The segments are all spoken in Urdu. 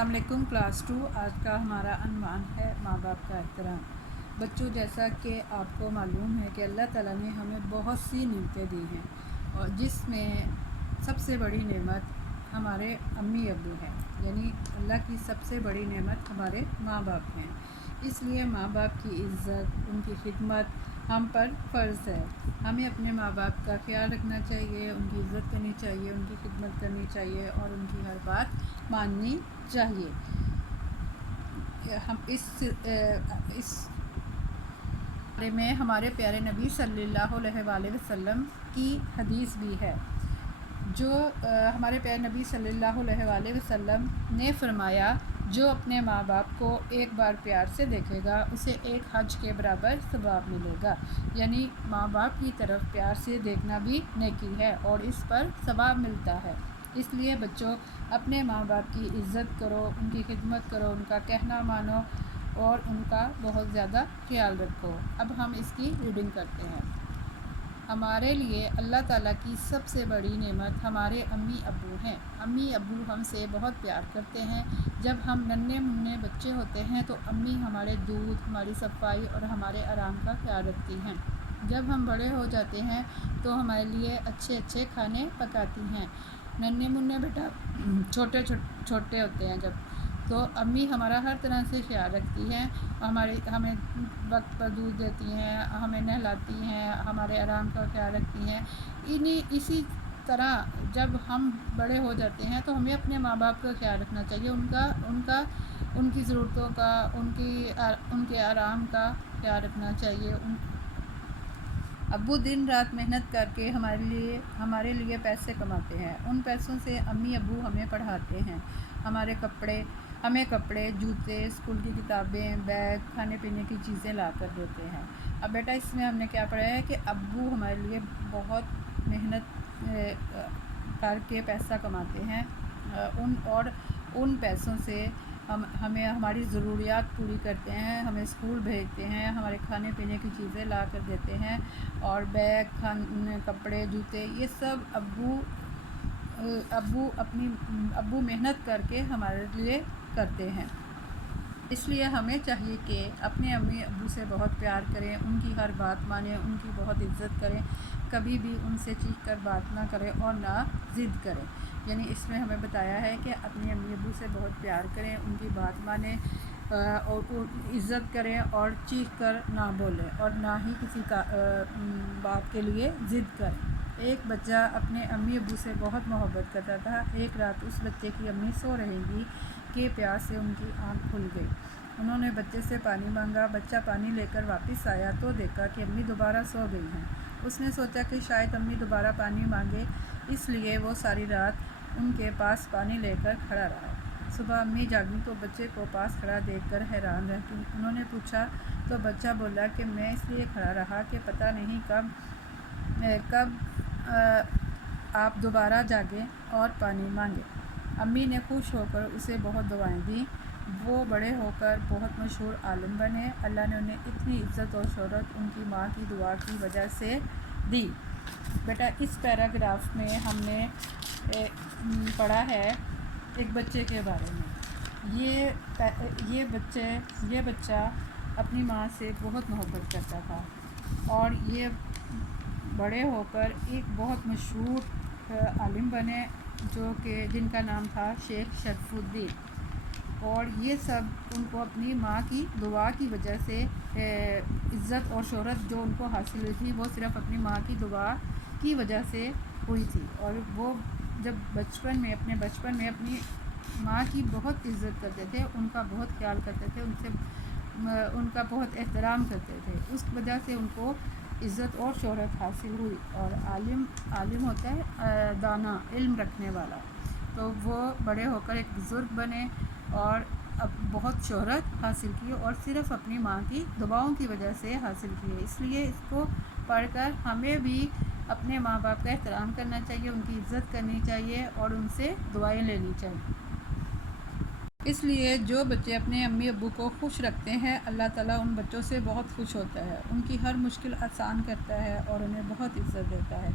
السلام علیکم کلاس 2۔ آج کا ہمارا عنوان ہے ماں باپ کا احترام۔ بچوں، جیسا کہ آپ کو معلوم ہے کہ اللہ تعالیٰ نے ہمیں بہت سی نعمتیں دی ہیں، اور جس میں سب سے بڑی نعمت ہمارے امی ابو ہیں، یعنی اللہ کی سب سے بڑی نعمت ہمارے ماں باپ ہیں۔ اس لیے ماں باپ کی عزت، ان کی خدمت ہم پر فرض ہے۔ ہمیں اپنے ماں باپ کا خیال رکھنا چاہیے، ان کی عزت کرنی چاہیے، ان کی خدمت کرنی چاہیے اور ان کی ہر بات ماننی چاہیے۔ ہم اس بارے میں ہمارے پیارے نبی صلی اللہ علیہ وآلہ وسلم کی حدیث بھی ہے، جو ہمارے پیارے نبی صلی اللہ علیہ وآلہ وسلم نے فرمایا، جو اپنے ماں باپ کو ایک بار پیار سے دیکھے گا اسے ایک حج کے برابر ثواب ملے گا۔ یعنی ماں باپ کی طرف پیار سے دیکھنا بھی نیکی ہے اور اس پر ثواب ملتا ہے۔ اس لیے بچوں، اپنے ماں باپ کی عزت کرو، ان کی خدمت کرو، ان کا کہنا مانو اور ان کا بہت زیادہ خیال رکھو۔ اب ہم اس کی ریڈنگ کرتے ہیں۔ ہمارے لیے اللہ تعالیٰ کی سب سے بڑی نعمت ہمارے امی ابو ہیں۔ امی ابو ہم سے بہت پیار کرتے ہیں۔ جب ہم ننھے منھے بچے ہوتے ہیں تو امی ہمارے دودھ، ہماری صفائی اور ہمارے آرام کا خیال رکھتی ہیں۔ جب ہم بڑے ہو جاتے ہیں تو ہمارے لیے اچھے اچھے کھانے پکاتی ہیں۔ ننھے منھے بیٹا چھوٹے ہوتے ہیں جب، تو امی ہمارا ہر طرح سے خیال رکھتی ہیں، ہمیں وقت پر دودھ دیتی ہیں، ہمیں نہلاتی ہیں، ہمارے آرام کا خیال رکھتی ہیں۔ اسی طرح جب ہم بڑے ہو جاتے ہیں تو ہمیں اپنے ماں باپ کا خیال رکھنا چاہیے، ان کی ضرورتوں کا، ان کے آرام کا خیال رکھنا چاہیے۔ ابو دن رات محنت کر کے ہمارے لیے پیسے کماتے ہیں۔ ان پیسوں سے امی ابو ہمیں پڑھاتے ہیں، ہمیں کپڑے، جوتے، اسکول کی کتابیں، بیگ، کھانے پینے کی چیزیں لا کر دیتے ہیں۔ اب بیٹا اس میں ہم نے کیا پڑھا ہے کہ ابو ہمارے لیے بہت محنت کر کے پیسہ کماتے ہیں، ان پیسوں سے ہمیں ہماری ضروریات پوری کرتے ہیں، ہمیں اسکول بھیجتے ہیں، ہمارے کھانے پینے کی چیزیں لا کر دیتے ہیں، اور بیگ، کپڑے، جوتے، یہ سب ابو محنت کر کے ہمارے لیے کرتے ہیں۔ اس لیے ہمیں چاہیے کہ اپنے امی ابو سے بہت پیار کریں، ان کی ہر بات مانیں، ان کی بہت عزت کریں، کبھی بھی ان سے چیخ کر بات نہ کریں اور نہ ضد کریں۔ یعنی اس میں ہمیں بتایا ہے کہ اپنے امی ابو سے بہت پیار کریں، ان کی بات مانیں اور عزت کریں اور چیخ کر نہ بولیں اور نہ ہی کسی کا بات کے لیے ضد کریں۔ ایک بچہ اپنے امی ابو سے بہت محبت کرتا تھا۔ ایک رات اس بچے کی امی سو رہی تھی کہ پیاس سے ان کی آنکھ کھل گئی۔ انہوں نے بچے سے پانی مانگا۔ بچہ پانی لے کر واپس آیا تو دیکھا کہ امی دوبارہ سو گئی ہیں۔ اس نے سوچا کہ شاید امی دوبارہ پانی مانگے، اس لیے وہ ساری رات ان کے پاس پانی لے کر کھڑا رہا۔ صبح امی جاگی تو بچے کو پاس کھڑا دیکھ کر حیران رہ گئی۔ انہوں نے پوچھا تو بچہ بولا کہ میں اس لیے کھڑا رہا کہ پتہ نہیں کب آپ دوبارہ جاگیں اور پانی مانگیں۔ امی نے خوش ہو کر اسے بہت دعائیں دیں۔ وہ بڑے ہو کر بہت مشہور عالم بنے۔ اللہ نے انہیں اتنی عزت اور شہرت ان کی ماں کی دعا کی وجہ سے دی۔ بیٹا اس پیراگراف میں ہم نے پڑھا ہے ایک بچے کے بارے میں۔ یہ بچہ اپنی ماں سے بہت محبت کرتا تھا اور یہ بڑے ہو کر ایک بہت مشہور عالم بنے، جن کا نام تھا شیخ شرف الدین۔ اور یہ سب ان کو اپنی ماں کی دعا کی وجہ سے عزت اور شہرت جو ان کو حاصل ہوئی تھی وہ صرف اپنی ماں کی دعا کی وجہ سے ہوئی تھی۔ اور وہ جب اپنے بچپن میں اپنی ماں کی بہت عزت کرتے تھے، ان کا بہت خیال کرتے تھے، ان کا بہت احترام کرتے تھے، اس وجہ سے ان کو عزت اور شہرت حاصل ہوئی۔ اور عالم ہوتا ہے دانا، علم رکھنے والا، تو وہ بڑے ہو کر ایک بزرگ بنے اور اب بہت شہرت حاصل کی اور صرف اپنی ماں کی دعاؤں کی وجہ سے حاصل کی ہے۔ اس لیے اس کو پڑھ کر ہمیں بھی اپنے ماں باپ کا احترام کرنا چاہیے، ان کی عزت کرنی چاہیے اور ان سے دعائیں لینی چاہیے۔ اس لیے جو بچے اپنے امی ابو کو خوش رکھتے ہیں، اللہ تعالیٰ ان بچوں سے بہت خوش ہوتا ہے، ان کی ہر مشکل آسان کرتا ہے اور انہیں بہت عزت دیتا ہے۔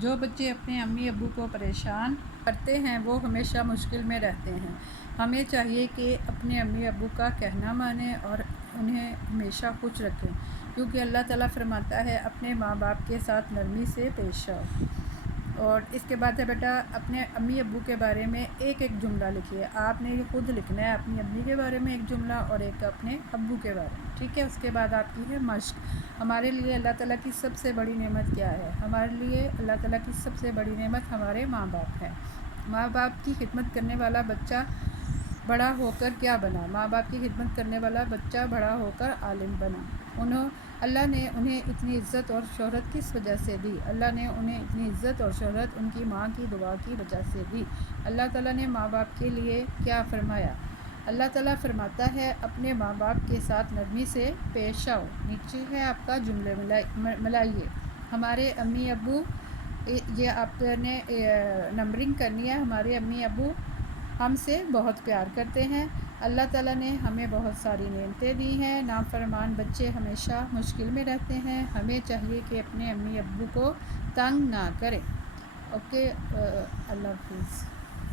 جو بچے اپنے امی ابو کو پریشان کرتے ہیں وہ ہمیشہ مشکل میں رہتے ہیں۔ ہمیں چاہیے کہ اپنے امی ابو کا کہنا مانیں اور انہیں ہمیشہ خوش رکھیں، کیونکہ اللہ تعالیٰ فرماتا ہے اپنے ماں باپ کے ساتھ نرمی سے پیش آؤ۔ اور اس کے بعد ہے بیٹا اپنے امی ابو کے بارے میں ایک ایک جملہ لکھیے۔ آپ نے یہ خود لکھنا ہے، اپنی امی کے بارے میں ایک جملہ اور ایک اپنے ابو کے بارے میں، ٹھیک ہے؟ اس کے بعد آپ کی ہے مشق۔ ہمارے لیے اللہ تعالیٰ کی سب سے بڑی نعمت کیا ہے؟ ہمارے لیے اللہ تعالیٰ کی سب سے بڑی نعمت ہمارے ماں باپ ہے۔ ماں باپ کی خدمت کرنے والا بچہ بڑا ہو کر کیا بنا؟ ماں باپ کی خدمت کرنے والا بچہ بڑا ہو کر عالم بنا۔ اللہ نے انہیں اتنی عزت اور شہرت کس وجہ سے دی؟ اللہ نے انہیں اتنی عزت اور شہرت ان کی ماں کی دعا کی وجہ سے دی۔ اللہ تعالیٰ نے ماں باپ کے لیے کیا فرمایا؟ اللہ تعالیٰ فرماتا ہے اپنے ماں باپ کے ساتھ نرمی سے پیش آؤ۔ نیچے ہے آپ کا جملے ملائیے۔ ہمارے امی ابو، یہ آپ نے نمبرنگ کرنی ہے۔ ہمارے امی ابو ہم سے بہت پیار کرتے ہیں۔ اللہ تعالیٰ نے ہمیں بہت ساری نعمتیں دی ہیں۔ نافرمان بچے ہمیشہ مشکل میں رہتے ہیں۔ ہمیں چاہیے کہ اپنے امی ابو کو تنگ نہ کریں۔ اوکے، اللہ حافظ۔